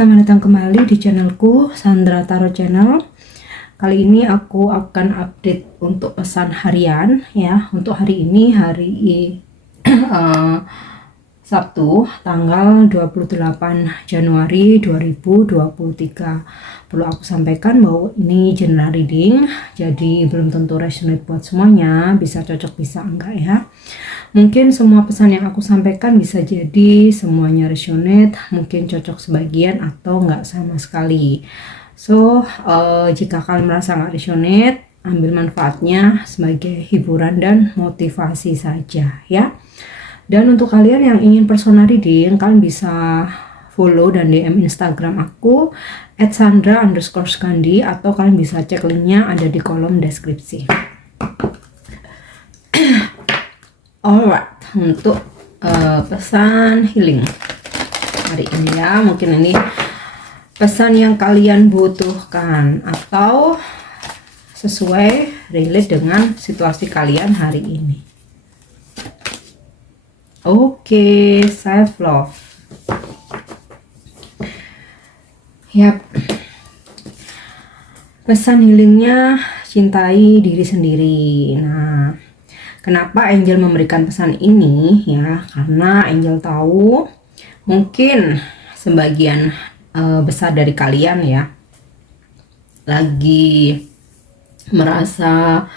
selamat datang kembali di channelku Sandra Tarot Channel. Kali ini aku akan update untuk pesan harian ya. Untuk hari ini Sabtu tanggal 28 Januari 2023. Perlu aku sampaikan bahwa ini general reading, jadi belum tentu resonate buat semuanya, bisa cocok bisa enggak ya. Mungkin semua pesan yang aku sampaikan bisa jadi semuanya resonate, mungkin cocok sebagian atau enggak sama sekali. So, jika kalian merasa enggak resonate, ambil manfaatnya sebagai hiburan dan motivasi saja ya. Dan untuk kalian yang ingin personal reading, kalian bisa follow dan DM Instagram aku @sandra_skandi, atau kalian bisa cek linknya ada di kolom deskripsi. Alright, untuk pesan healing hari ini ya, mungkin ini pesan yang kalian butuhkan atau sesuai relate dengan situasi kalian hari ini. Oke, self love. Yap. Pesan healingnya, cintai diri sendiri. Nah, kenapa Angel memberikan pesan ini ya? Karena Angel tahu mungkin sebagian besar dari kalian ya lagi merasa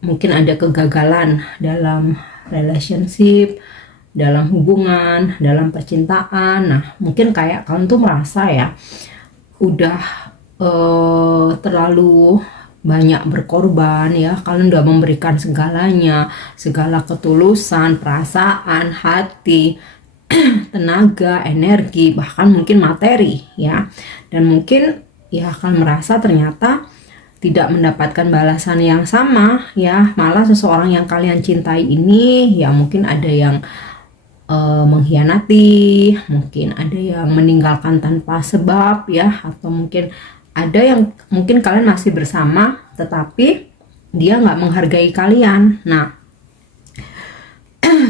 mungkin ada kegagalan dalam relationship, dalam hubungan, dalam percintaan. Nah, mungkin kayak kalian tuh merasa ya udah terlalu banyak berkorban ya, kalian udah memberikan segalanya, segala ketulusan, perasaan, hati, tenaga, energi, bahkan mungkin materi ya. Dan mungkin ya kalian merasa ternyata tidak mendapatkan balasan yang sama ya, malah seseorang yang kalian cintai ini ya mungkin ada yang mengkhianati, mungkin ada yang meninggalkan tanpa sebab ya, atau mungkin ada yang mungkin kalian masih bersama tetapi dia nggak menghargai kalian. Nah,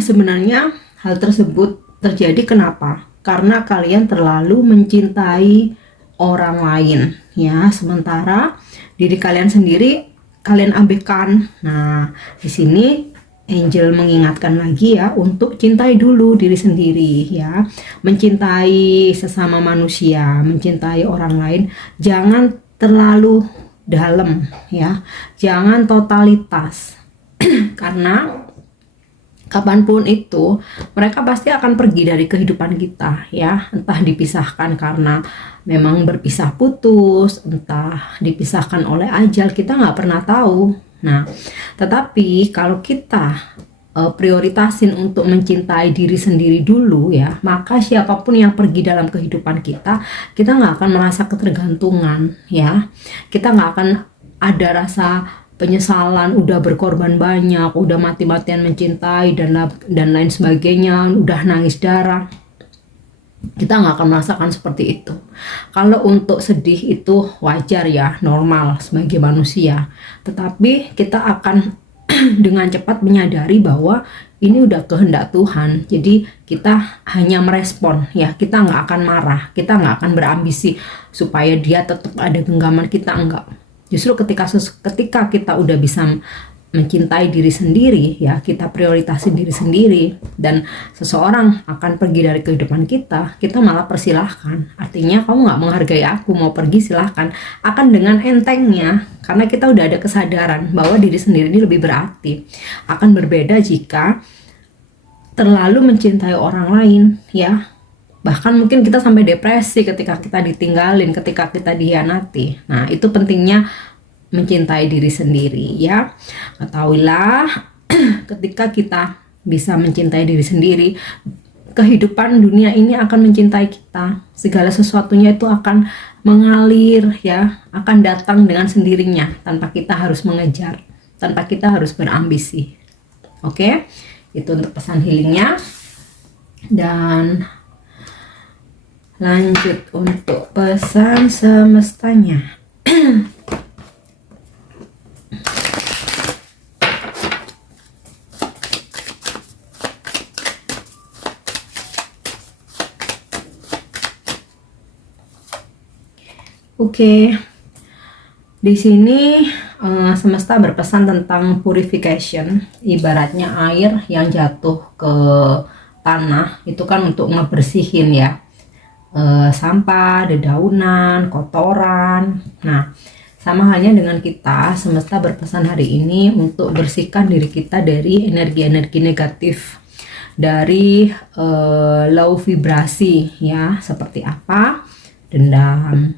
sebenarnya hal tersebut terjadi kenapa? Karena kalian terlalu mencintai orang lain ya, sementara diri kalian sendiri kalian abaikan. Nah, di sini Angel mengingatkan lagi ya untuk cintai dulu diri sendiri ya, mencintai sesama manusia, mencintai orang lain, jangan terlalu dalam ya, jangan totalitas karena kapanpun itu mereka pasti akan pergi dari kehidupan kita ya, entah dipisahkan karena memang berpisah putus, entah dipisahkan oleh ajal, kita nggak pernah tahu. Nah, tetapi kalau kita prioritasin untuk mencintai diri sendiri dulu ya, maka siapapun yang pergi dalam kehidupan kita, kita nggak akan merasa ketergantungan ya, kita nggak akan ada rasa penyesalan, udah berkorban banyak, udah mati-matian mencintai dan lain sebagainya, udah nangis darah. Kita nggak akan merasakan seperti itu. Kalau untuk sedih itu wajar ya, normal sebagai manusia. Tetapi kita akan dengan cepat menyadari bahwa ini udah kehendak Tuhan. Jadi kita hanya merespon ya, kita nggak akan marah, kita nggak akan berambisi supaya dia tetap ada genggaman, kita enggak. Justru ketika kita udah bisa mencintai diri sendiri ya, kita prioritasin diri sendiri, dan seseorang akan pergi dari kehidupan kita, kita malah persilahkan. Artinya kamu nggak menghargai aku, mau pergi silahkan, akan dengan entengnya, karena kita udah ada kesadaran bahwa diri sendiri ini lebih berarti. Akan berbeda jika terlalu mencintai orang lain ya, bahkan mungkin kita sampai depresi ketika kita ditinggalin, ketika kita dikhianati. Nah, itu pentingnya mencintai diri sendiri ya. Ketahuilah ketika kita bisa mencintai diri sendiri, kehidupan dunia ini akan mencintai kita. Segala sesuatunya itu akan mengalir ya, akan datang dengan sendirinya tanpa kita harus mengejar, tanpa kita harus berambisi. Oke, itu untuk pesan healingnya. Dan lanjut untuk pesan semestanya. Oke, di sini semesta berpesan tentang purification, ibaratnya air yang jatuh ke tanah itu kan untuk ngebersihin ya, sampah, dedaunan, kotoran. Nah, sama halnya dengan kita, semesta berpesan hari ini untuk bersihkan diri kita dari energi-energi negatif, dari low vibrasi ya, seperti apa? Dendam,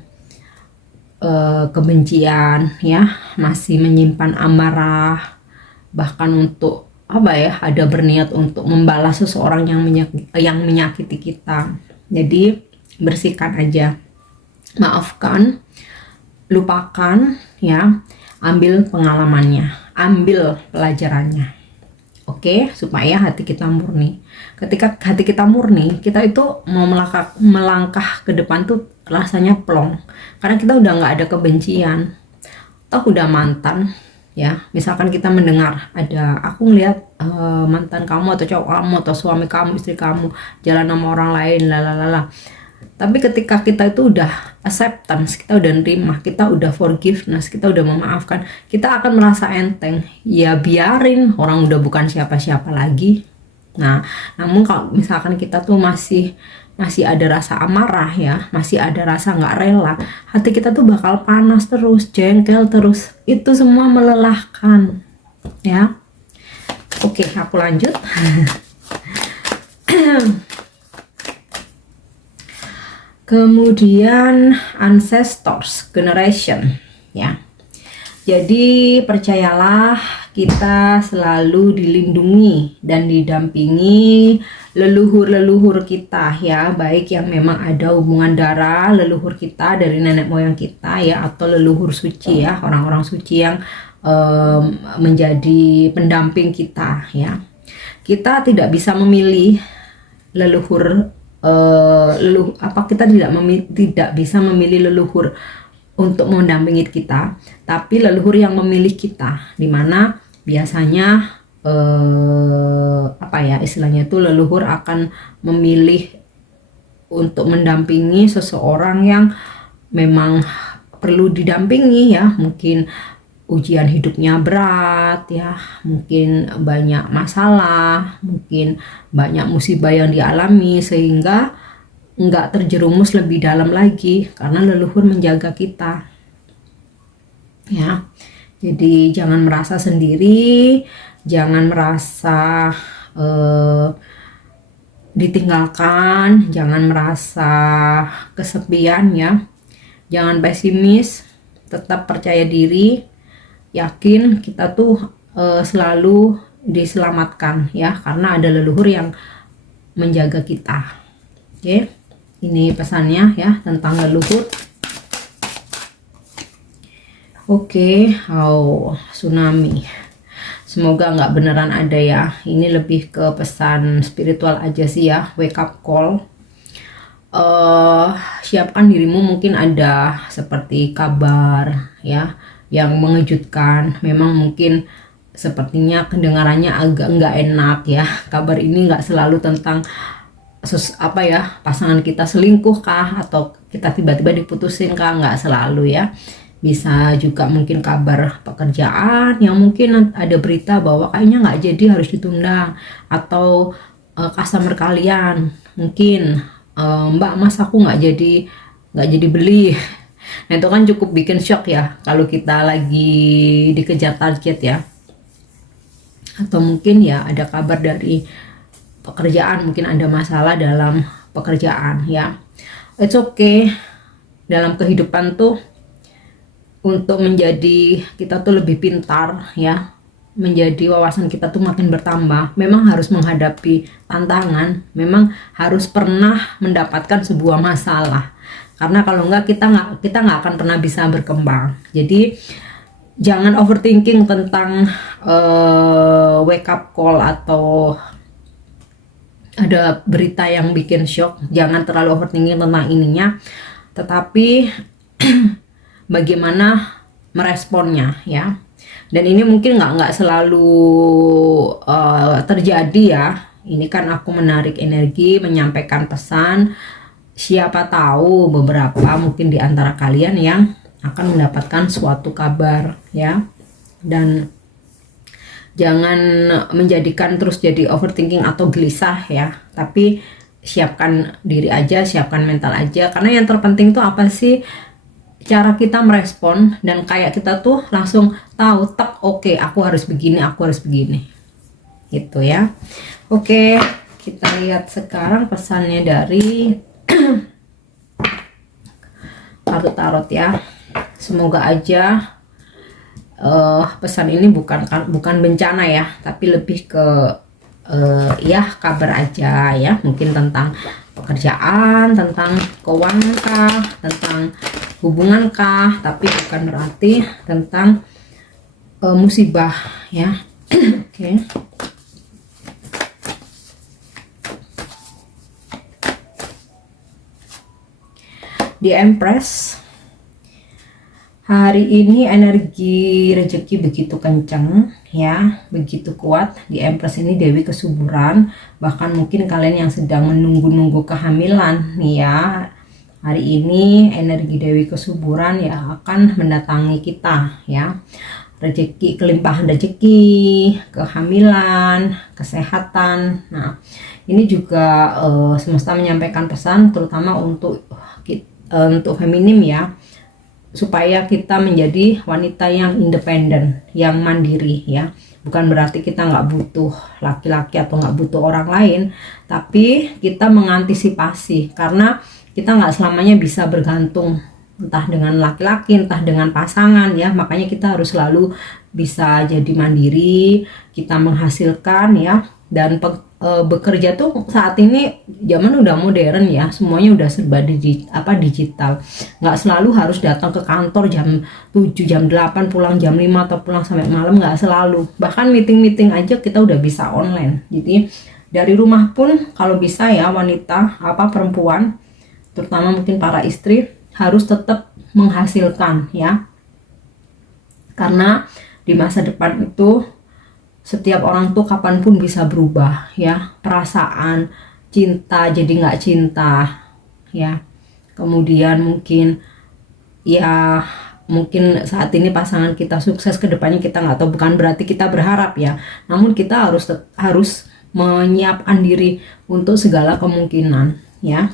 kebencian ya, masih menyimpan amarah, bahkan untuk apa ya, ada berniat untuk membalas seseorang yang menyakiti kita. Jadi bersihkan aja, maafkan, lupakan ya, ambil pengalamannya, ambil pelajarannya. Oke, supaya hati kita murni. Ketika hati kita murni, kita itu mau melangkah ke depan tuh rasanya plong, karena kita udah nggak ada kebencian. Toh udah mantan ya, misalkan kita mendengar ada, aku ngeliat mantan kamu atau cowok kamu atau suami kamu, istri kamu jalan sama orang lain, lalalala. Tapi ketika kita itu udah acceptance, kita udah nerima, kita udah forgiveness, kita udah memaafkan, kita akan merasa enteng. Ya biarin, orang udah bukan siapa-siapa lagi. Nah, namun kalau misalkan kita tuh masih ada rasa amarah ya, masih ada rasa nggak rela, hati kita tuh bakal panas terus, jengkel terus. Itu semua melelahkan ya. Oke, aku lanjut. Kemudian ancestors generation ya. Jadi percayalah, kita selalu dilindungi dan didampingi leluhur-leluhur kita ya, baik yang memang ada hubungan darah, leluhur kita dari nenek moyang kita ya, atau leluhur suci ya, orang-orang suci yang menjadi pendamping kita ya. Kita tidak bisa memilih leluhur, kita tidak bisa memilih leluhur untuk mendampingi kita, tapi leluhur yang memilih kita, dimana biasanya istilahnya itu leluhur akan memilih untuk mendampingi seseorang yang memang perlu didampingi ya, mungkin ujian hidupnya berat ya, mungkin banyak masalah, mungkin banyak musibah yang dialami, sehingga nggak terjerumus lebih dalam lagi karena leluhur menjaga kita ya. Jadi jangan merasa sendiri, jangan merasa ditinggalkan, jangan merasa kesepian ya, jangan pesimis, tetap percaya diri, yakin kita tuh selalu diselamatkan ya, karena ada leluhur yang menjaga kita. Oke, ini pesannya ya tentang leluhur. Oke, tsunami. Semoga nggak beneran ada ya. Ini lebih ke pesan spiritual aja sih ya, wake up call. Siapkan dirimu, mungkin ada seperti kabar ya yang mengejutkan. Memang mungkin sepertinya kedengarannya agak nggak enak ya. Kabar ini nggak selalu tentang pasangan kita selingkuh kah, atau kita tiba-tiba diputusin kah, nggak selalu ya. Bisa juga mungkin kabar pekerjaan yang mungkin ada berita bahwa kayaknya nggak jadi, harus ditunda, atau customer kalian mungkin, mbak mas aku nggak jadi beli. Nah itu kan cukup bikin shock ya kalau kita lagi dikejar target ya. Atau mungkin ya ada kabar dari pekerjaan, mungkin ada masalah dalam pekerjaan ya. It's okay, dalam kehidupan tuh untuk menjadi kita tuh lebih pintar ya, menjadi wawasan kita tuh makin bertambah. Memang harus menghadapi tantangan, memang harus pernah mendapatkan sebuah masalah, karena kalau enggak kita nggak akan pernah bisa berkembang. Jadi jangan overthinking tentang wake up call atau ada berita yang bikin shock. Jangan terlalu overthinking tentang ininya, tetapi bagaimana meresponnya ya. Dan ini mungkin nggak selalu terjadi ya. Ini kan aku menarik energi, menyampaikan pesan siapa tahu beberapa mungkin di antara kalian yang akan mendapatkan suatu kabar ya. Dan jangan menjadikan terus jadi overthinking atau gelisah ya, tapi siapkan diri aja, siapkan mental aja, karena yang terpenting tuh apa sih, cara kita merespon, dan kayak kita tuh langsung tahu oke, aku harus begini, aku harus begini gitu ya. Oke, kita lihat sekarang pesannya dari kartu tarot ya. Semoga aja pesan ini bukan bencana ya, tapi lebih ke ya kabar aja ya, mungkin tentang pekerjaan, tentang keuangan kah, tentang hubungan kah, tapi bukan berarti tentang musibah ya. Oke. Di Empress, hari ini energi rezeki begitu kencang ya, begitu kuat. Di Empress ini Dewi Kesuburan, bahkan mungkin kalian yang sedang menunggu-nunggu kehamilan nih ya, hari ini energi Dewi Kesuburan ya akan mendatangi kita ya. Rezeki, kelimpahan rezeki, kehamilan, kesehatan. Nah, ini juga semesta menyampaikan pesan terutama untuk feminim ya, supaya kita menjadi wanita yang independen, yang mandiri ya. Bukan berarti kita nggak butuh laki-laki atau nggak butuh orang lain, tapi kita mengantisipasi, karena kita nggak selamanya bisa bergantung entah dengan laki-laki, entah dengan pasangan ya. Makanya kita harus selalu bisa jadi mandiri, kita menghasilkan ya. Dan bekerja tuh saat ini zaman udah modern ya, semuanya udah serba digital. Nggak selalu harus datang ke kantor jam 7, jam 8, pulang jam 5 atau pulang sampai malam, nggak selalu. Bahkan meeting aja kita udah bisa online. Jadi dari rumah pun kalau bisa ya, wanita perempuan, terutama mungkin para istri, harus tetap menghasilkan ya. Karena di masa depan itu setiap orang tuh kapanpun bisa berubah ya, perasaan cinta jadi nggak cinta ya. Kemudian mungkin ya, mungkin saat ini pasangan kita sukses, kedepannya kita nggak tahu. Bukan berarti kita berharap ya, namun kita harus menyiapkan diri untuk segala kemungkinan ya.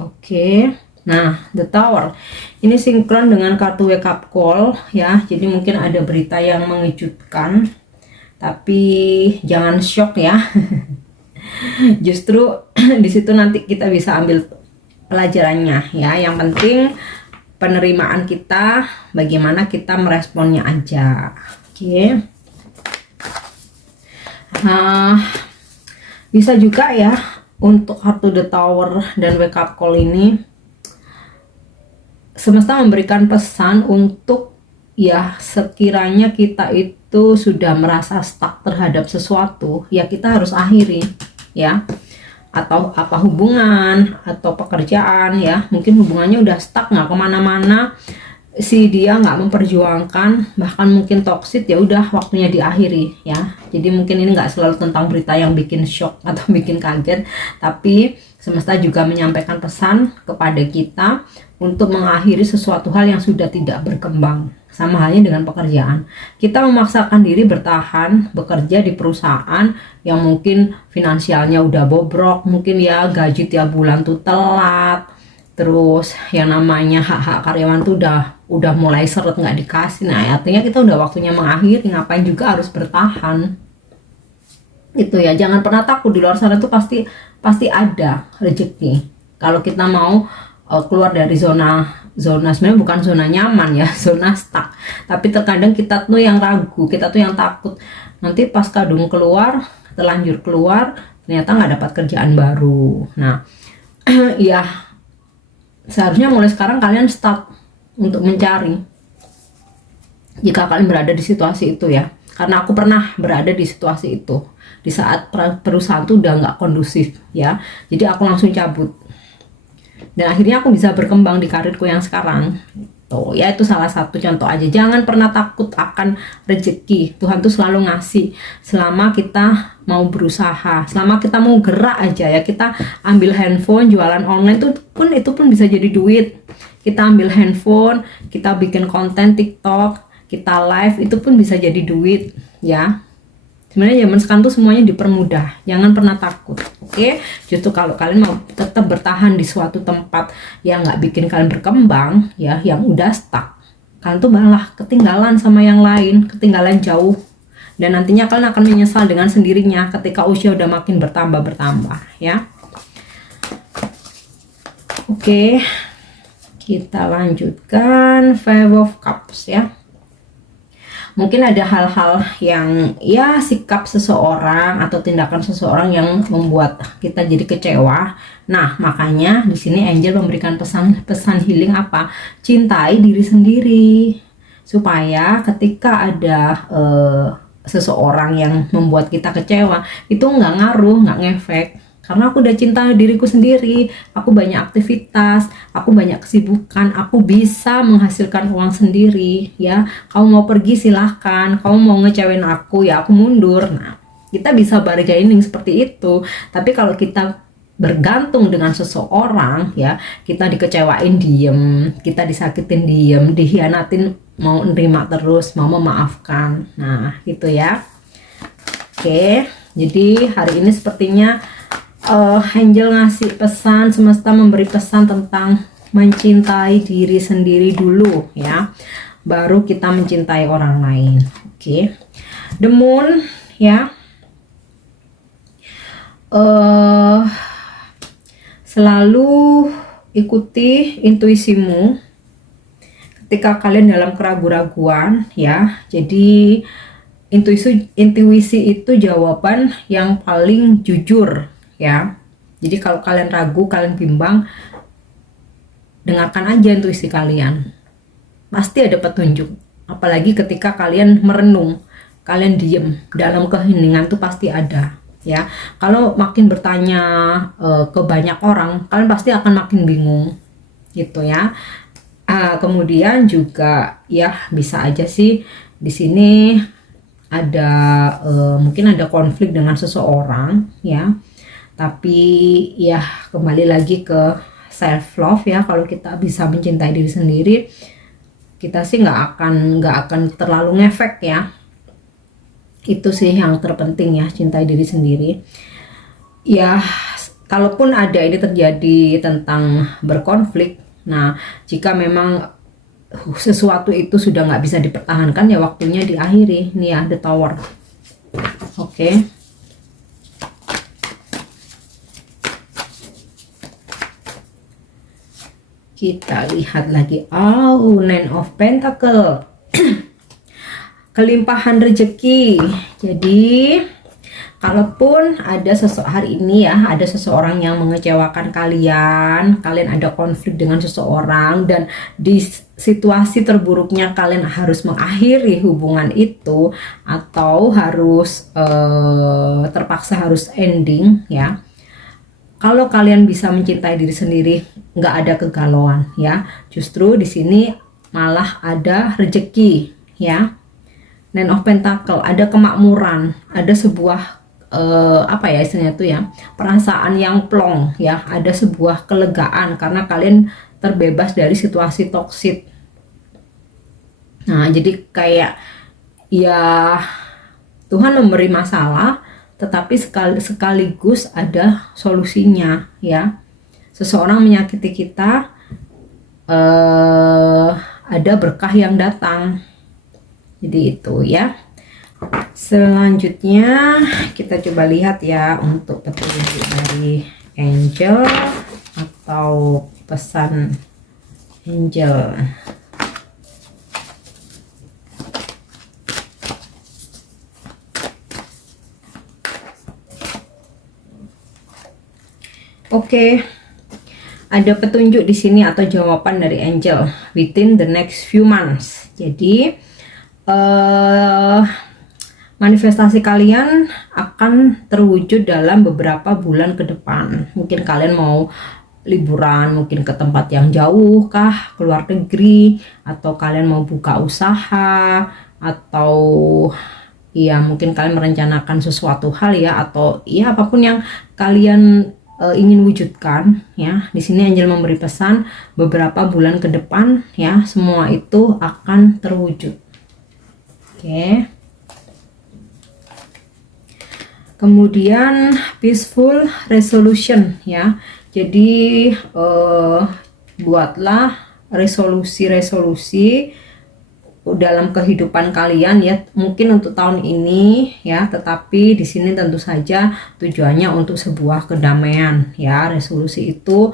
Oke. Nah, The Tower ini sinkron dengan kartu wake up call ya. Jadi mungkin ada berita yang mengejutkan, tapi jangan shock ya. Justru di situ nanti kita bisa ambil pelajarannya ya. Yang penting penerimaan kita, bagaimana kita meresponnya aja. Oke. Nah, bisa juga ya untuk kartu The Tower dan wake up call ini, semesta memberikan pesan untuk ya, sekiranya kita itu sudah merasa stuck terhadap sesuatu ya, kita harus akhiri ya. Atau hubungan atau pekerjaan ya, mungkin hubungannya udah stuck, nggak kemana-mana, si dia nggak memperjuangkan, bahkan mungkin toksik, ya udah waktunya diakhiri ya. Jadi mungkin ini nggak selalu tentang berita yang bikin shock atau bikin kaget, tapi semesta juga menyampaikan pesan kepada kita untuk mengakhiri sesuatu hal yang sudah tidak berkembang. Sama halnya dengan pekerjaan, kita memaksakan diri bertahan bekerja di perusahaan yang mungkin finansialnya udah bobrok, mungkin ya gaji tiap bulan tuh telat, terus yang namanya hak-hak karyawan tuh udah mulai seret, nggak dikasih. Nah artinya kita udah waktunya mengakhiri, ngapain juga harus bertahan itu ya. Jangan pernah takut, di luar sana tuh pasti ada rezeki kalau kita mau keluar dari zona sebenarnya bukan zona nyaman ya, zona stuck. Tapi terkadang kita tuh yang ragu, kita tuh yang takut nanti pas kadung keluar, terlanjur keluar, ternyata nggak dapat kerjaan baru. Nah ya seharusnya mulai sekarang kalian start untuk mencari, jika kalian berada di situasi itu ya. Karena aku pernah berada di situasi itu, di saat perusahaan tuh udah nggak kondusif ya, jadi aku langsung cabut. Dan akhirnya aku bisa berkembang di karirku yang sekarang. gitu ya. Itu salah satu contoh aja. Jangan pernah takut akan rezeki. Tuhan tuh selalu ngasih selama kita mau berusaha, selama kita mau gerak aja ya. Kita ambil handphone jualan online tuh pun itu pun bisa jadi duit. Kita ambil handphone, kita bikin konten TikTok, kita live, itu pun bisa jadi duit ya. Sebenarnya zaman sekarang tuh semuanya dipermudah, jangan pernah takut, oke? Justru kalau kalian mau tetap bertahan di suatu tempat yang nggak bikin kalian berkembang, ya, yang udah stuck, kalian tuh malah ketinggalan sama yang lain, ketinggalan jauh, dan nantinya kalian akan menyesal dengan sendirinya ketika usia udah makin bertambah, ya. Oke, kita lanjutkan Five of Cups ya. Mungkin ada hal-hal yang ya sikap seseorang atau tindakan seseorang yang membuat kita jadi kecewa. Nah, makanya di sini Angel memberikan pesan healing apa? Cintai diri sendiri. Supaya ketika ada seseorang yang membuat kita kecewa, itu nggak ngaruh, nggak ngefek. Karena aku udah cinta diriku sendiri, aku banyak aktivitas, aku banyak kesibukan, aku bisa menghasilkan uang sendiri ya. Kamu mau pergi silahkan, kamu mau ngecewain aku ya aku mundur. Nah, kita bisa bargaining seperti itu. Tapi kalau kita bergantung dengan seseorang ya, kita dikecewain diem, kita disakitin diem, dihianatin mau nerima terus, mau memaafkan. Nah gitu ya. Oke, jadi hari ini sepertinya Angel ngasih pesan, semesta memberi pesan tentang mencintai diri sendiri dulu ya, baru kita mencintai orang lain. Oke. The Moon ya, selalu ikuti intuisimu ketika kalian dalam keraguan-raguan ya. Jadi intuisi itu jawaban yang paling jujur ya. Jadi kalau kalian ragu, kalian bimbang, dengarkan aja intuisi kalian, pasti ada petunjuk. Apalagi ketika kalian merenung, kalian diem dalam keheningan tuh pasti ada ya. Kalau makin bertanya ke banyak orang, kalian pasti akan makin bingung gitu ya. Kemudian juga ya bisa aja sih di sini ada mungkin ada konflik dengan seseorang ya. Tapi ya kembali lagi ke self love ya. Kalau kita bisa mencintai diri sendiri, kita sih nggak akan terlalu ngefek ya. Itu sih yang terpenting ya, cintai diri sendiri. Ya kalaupun ada ini terjadi tentang berkonflik, nah jika memang sesuatu itu sudah nggak bisa dipertahankan ya waktunya diakhiri. Nih ya, The Tower. Oke. Kita lihat lagi, Nine of Pentacle. Kelimpahan rezeki. Jadi kalaupun ada hari ini ya, ada seseorang yang mengecewakan kalian ada konflik dengan seseorang, dan di situasi terburuknya kalian harus mengakhiri hubungan itu, atau harus terpaksa harus ending ya. Kalau kalian bisa mencintai diri sendiri, nggak ada kegalauan ya. Justru di sini malah ada rezeki ya. Nine of Pentacle, ada kemakmuran, ada sebuah apa ya istilahnya itu ya, perasaan yang plong ya, ada sebuah kelegaan karena kalian terbebas dari situasi toksik. Nah jadi kayak ya Tuhan memberi masalah, tetapi sekaligus ada solusinya ya. Seseorang menyakiti kita, ada berkah yang datang. Jadi itu ya. Selanjutnya kita coba lihat ya untuk petunjuk dari Angel atau pesan Angel. Oke, ada petunjuk di sini atau jawaban dari Angel within the next few months. Jadi manifestasi kalian akan terwujud dalam beberapa bulan ke depan. Mungkin kalian mau liburan mungkin ke tempat yang jauh kah, keluar negeri, atau kalian mau buka usaha, atau ya mungkin kalian merencanakan sesuatu hal ya, atau ya apapun yang kalian ingin wujudkan ya. Di sini Angel memberi pesan beberapa bulan ke depan ya, semua itu akan terwujud. Oke. Kemudian peaceful resolution ya. Jadi buatlah resolusi-resolusi dalam kehidupan kalian ya, mungkin untuk tahun ini ya, tetapi di sini tentu saja tujuannya untuk sebuah kedamaian ya. Resolusi itu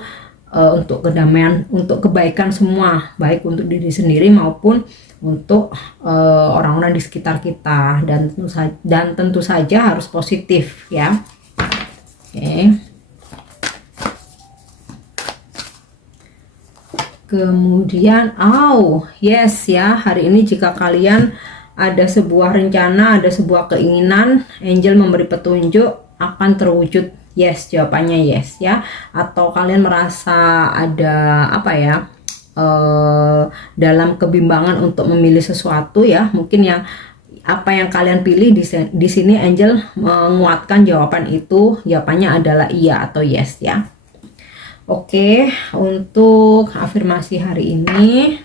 untuk kedamaian, untuk kebaikan semua, baik untuk diri sendiri maupun untuk orang-orang di sekitar kita, dan tentu saja harus positif ya. Oke. Kemudian, yes ya, hari ini jika kalian ada sebuah rencana, ada sebuah keinginan, Angel memberi petunjuk akan terwujud. Yes, jawabannya yes ya. Atau kalian merasa ada apa ya, dalam kebimbangan untuk memilih sesuatu ya, mungkin yang apa yang kalian pilih di sini Angel menguatkan jawaban itu, jawabannya adalah iya atau yes ya. Oke, untuk afirmasi hari ini,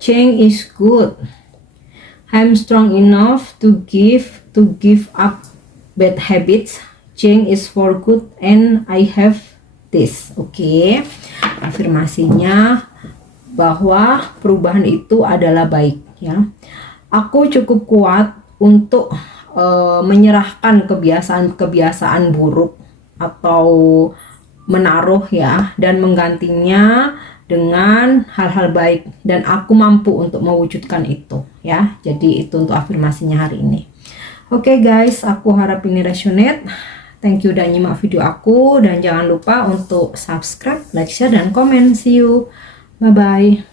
change is good. I'm strong enough to give up bad habits. Change is for good and I have this. Oke. Afirmasinya bahwa perubahan itu adalah baik ya. Aku cukup kuat untuk menyerahkan kebiasaan buruk atau menaruh ya, dan menggantinya dengan hal-hal baik, dan aku mampu untuk mewujudkan itu ya. Jadi itu untuk afirmasinya hari ini. Oke guys, aku harap ini resonate. Thank you udah nyimak video aku, dan jangan lupa untuk subscribe, like, share, dan komen. See you, bye bye.